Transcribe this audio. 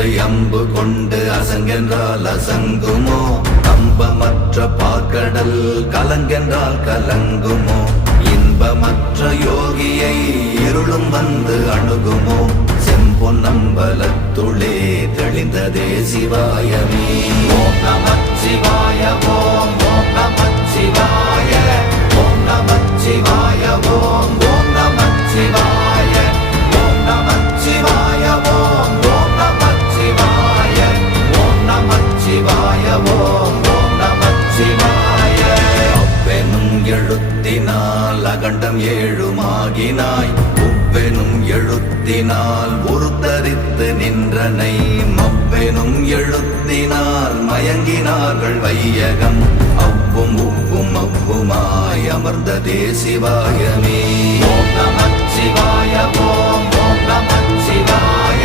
தொட்டு அம்பு கொண்டு அசங்கென்றால் அசங்குமோ? கம்பமற்ற பாற்கடல் கலங்கென்றால் கலங்குமோ? இன்பமற்ற யோகியை இருளும் வந்து அணுகுமோ? செம்பொன்னம்பலத்துளே தெளிந்ததே சிவாயமே. ஓம் நமச்சிவாய ஓம் ஓம் நமச்சிவாய ஓம் நமச்சிவாய ஓம் ஓம் நமச்சிவாய ஓம் நமச்சிவாய ஓம் ஓம் நமச்சிவாய ஓம் நமச்சிவாய ஓம் ஓம் நமச்சிவாய. அப்பெனும் எழுத்தினால் அகண்டம் ஏழுமாகினாய், உப்பெனும் எழுத்தினால் உருத்தரித்து நின்றனை, மப்பெனும் எழுத்தினால் மயங்கினார்கள் வையகம், அவ்வும் உவ்வும் அவ்வுமாய் அமர்ந்ததே சிவாயமே. ஓம் நமச்சிவாய ஓம் ஓம் நமச்சிவாய